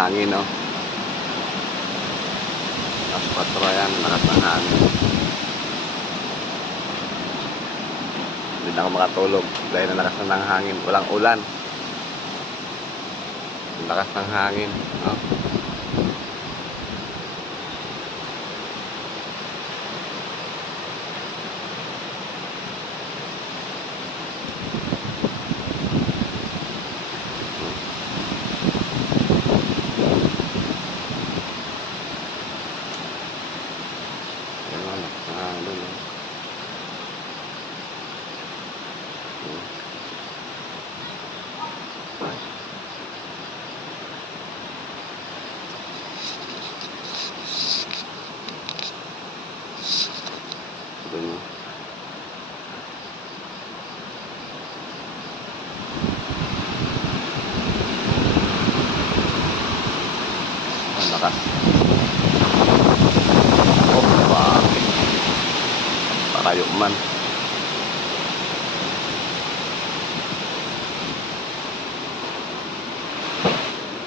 Hangin, no? Alas 4 yan, lakas. Hindi na ako makatulog dahil ang lakas na ng hangin. Walang ulan. Lakas ng hangin, no? Ayun, ano, ah, doon, no? Hmm. Doon, no? Ang lakas. Oh, bakit? Pakayo man.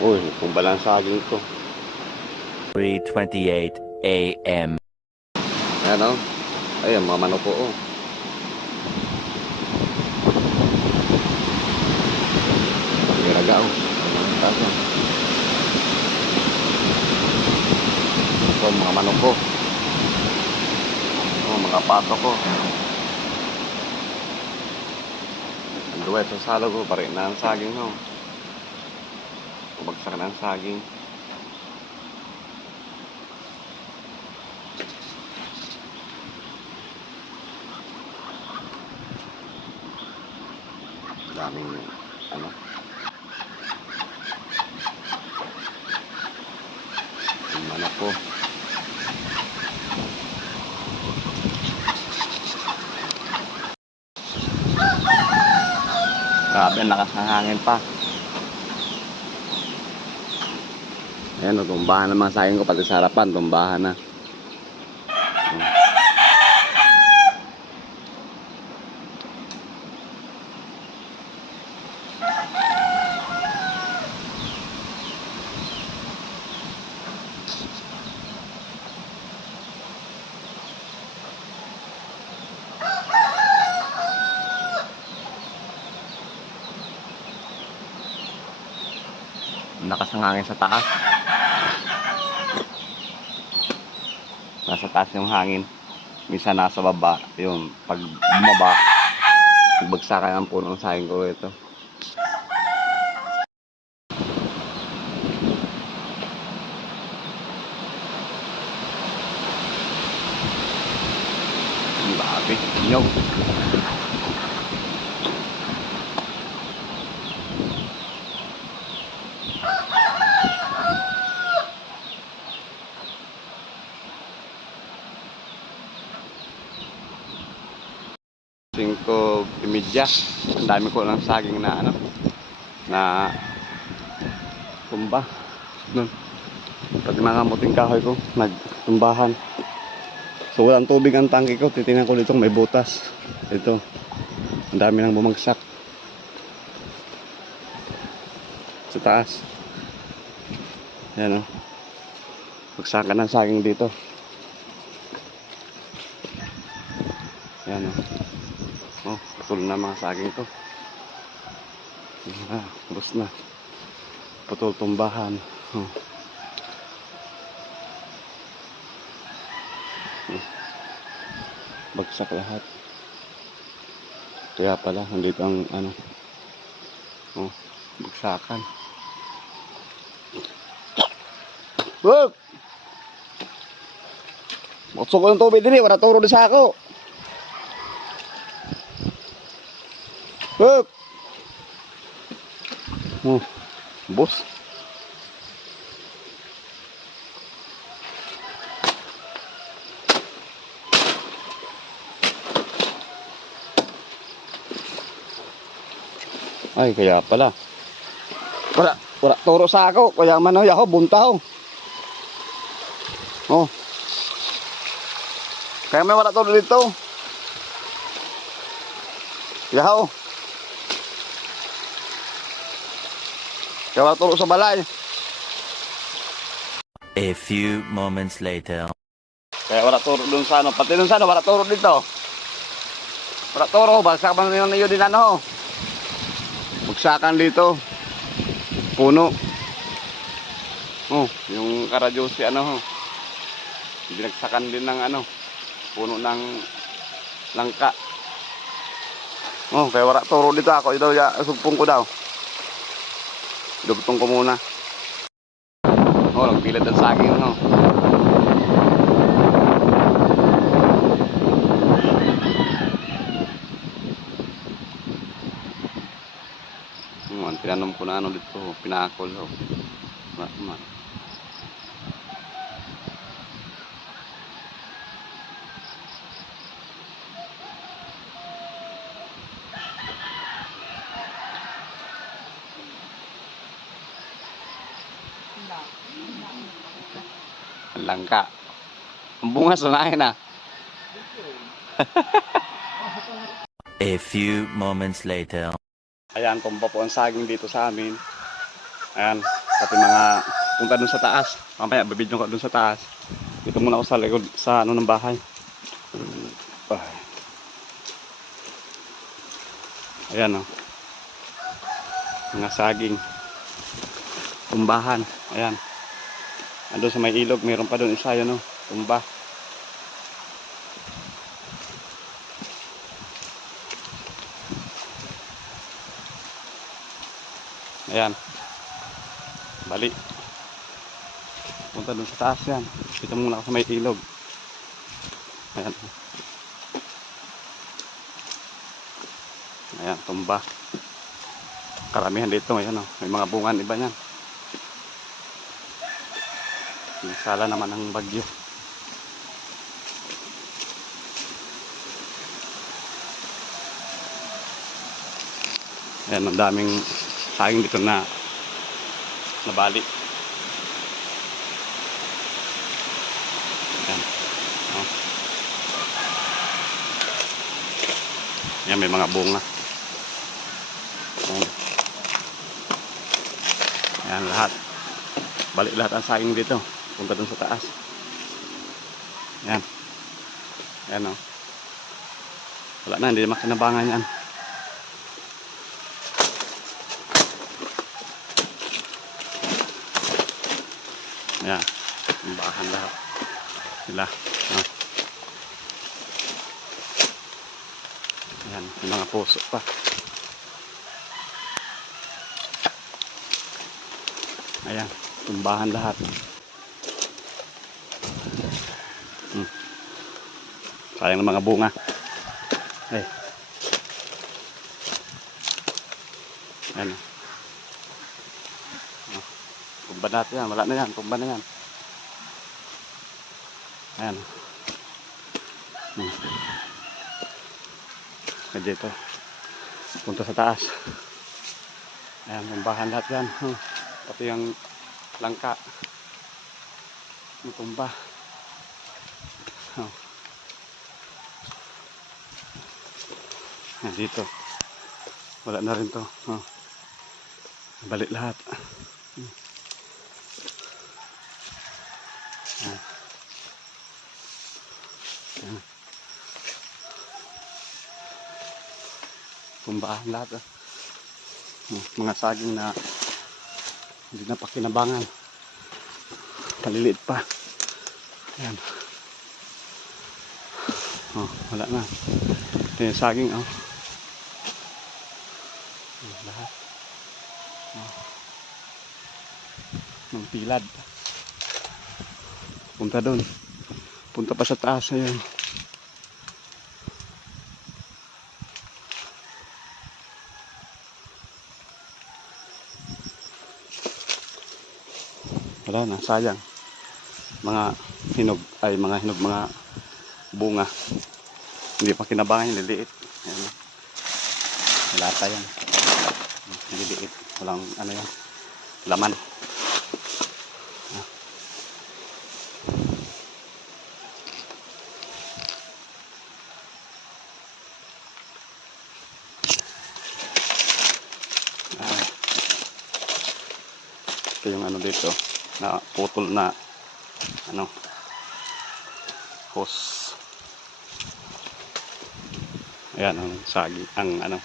Uy, tumba lang saging ko. 3:28 a.m. Ayan o. Ayan, mga manok oh. o. Giraga o. Ayan, taas o. Ito, mga manok ko. Oh, mga pato ko. Ang duwet sa salo ko, pare na ang saging ho. Bumagsak na ang saging. daming ano yung manok ko grabe ang lakas ng hangin pa. Ayan o tumbahan ng mga sayang ko pati sa harapan tumbahan na Ang lakas ng hangin sa taas. Nasa taas yung hangin. Minsan nasa baba. Yung pag bumaba, pagbagsakan ang puno ng sayang ko ito. Grabe. Nyog. Imidya. Ang dami ko ng saging na ano na tumba. Nun. Pag nangamuting kahoy ko, nagtumbahan. So walang tubig ang tangke ko. Titingnan ko dito may butas. Ito. Ang dami nang bumagsak. Sa taas. Yan o. Bagsakan ng saging dito. Yan o. Oh, putol na mga saging to. Ah, bus na. Putol tumbahan. Oh. Oh. Bagsak lahat. Kaya pala, nandito ang ano. Oh, bagsakan. Wag! Bukso ko ng tubig din eh, wala turo sa ako. Hup! Oh, boss. Ay, kaya pala. Wala, wala turo sa ako. Kaya man ako, buntaw. Oh. Kaya may wala turo dito. Yaw. Kaya wala turo sa balay. A few moments later. Kaya wala turo dun sa ano. Pati dun sa ano, wala turo dito. Wala turo. Bagsak man yun yun din ano. Bagsakan dito. Puno. Oh, yung karadyo si ano ho. Binagsakan din ng ano. Puno ng langka. Oh, kaya wala turo dito ako. Ito, ya, sugpong ko daw. Dugtong ko muna. Oh, nagpilit ang saging, no? Hmm, ang tinanom ko na ano dito, pinakol, oh. Wala Ang langka. Ang bunga sunahin na. A few moments later. Ayan, tumba po ang saging dito sa amin. Ayan, pati mga punta dun sa taas. Mamaya, babidyo ko dun sa taas. Dito muna ako sa likod, sa ano ng bahay. Ay. Ayan o. Mga saging. Tumbahan. Ayan. Ando sa may ilog, mayroon pa doon isa yun o. Tumba. Ayan. Bali. Punta dun sa taas yan. Dito muna ako sa may ilog. Ayan. Ayan, tumba. Karamihan dito ngayon. Oh. May mga bungan iba yan. Sala naman ang bagyo. Ayan, ang daming saging dito na nabali. Ayan. Oh. Ayan, may mga bunga. Ayan. Ayan, lahat. Balik lahat ang saging dito. Punta dun sa taas. Ayan. Ayan, oh. Wala na, hindi na makinabangan yan. Ang bahan lahat. Sila. Ah. Ayan. May mga puso pa. Ayan. Tumbahan lahat. Sayang ng mga bunga. Eh. Ayan. Tumba natin yan. Wala na yan. Tumba na yan. Ayan. Hmm. Dito. Punta sa taas. Ayan. Tumbahan lahat yan. Hmm. Pati yung langka. Tumba. Dito. Wala na rin to. Oh. Balik lahat. Ayan. Ayan. Tumbahan lahat. ah. Hmm, Mga saging na hindi na pakinabangan. Paliliit pa. Ayan. Oh, wala na. Ito yung saging, oh. Ayan, lahat. Oh. Ng pilad. Punta doon. Punta pa sa taas ayun. Wala na, sayang. Mga hinog, ay mga hinog, mga bunga. Hindi pa kinabangan yung liliit. Ayan. Lata yan. Liliit. Walang ano yan. Laman. Ah. Ito yung ano dito na putol na ano hose ayan ang sagi ang ano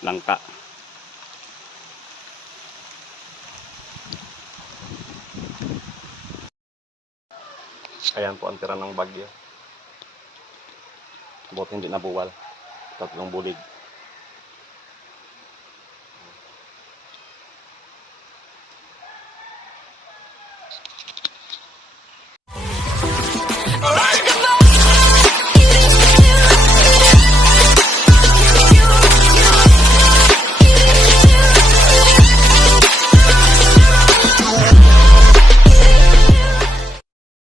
langka ayan po ang tira ng bagyo. Buti hindi nabuwal. Tatlong bulig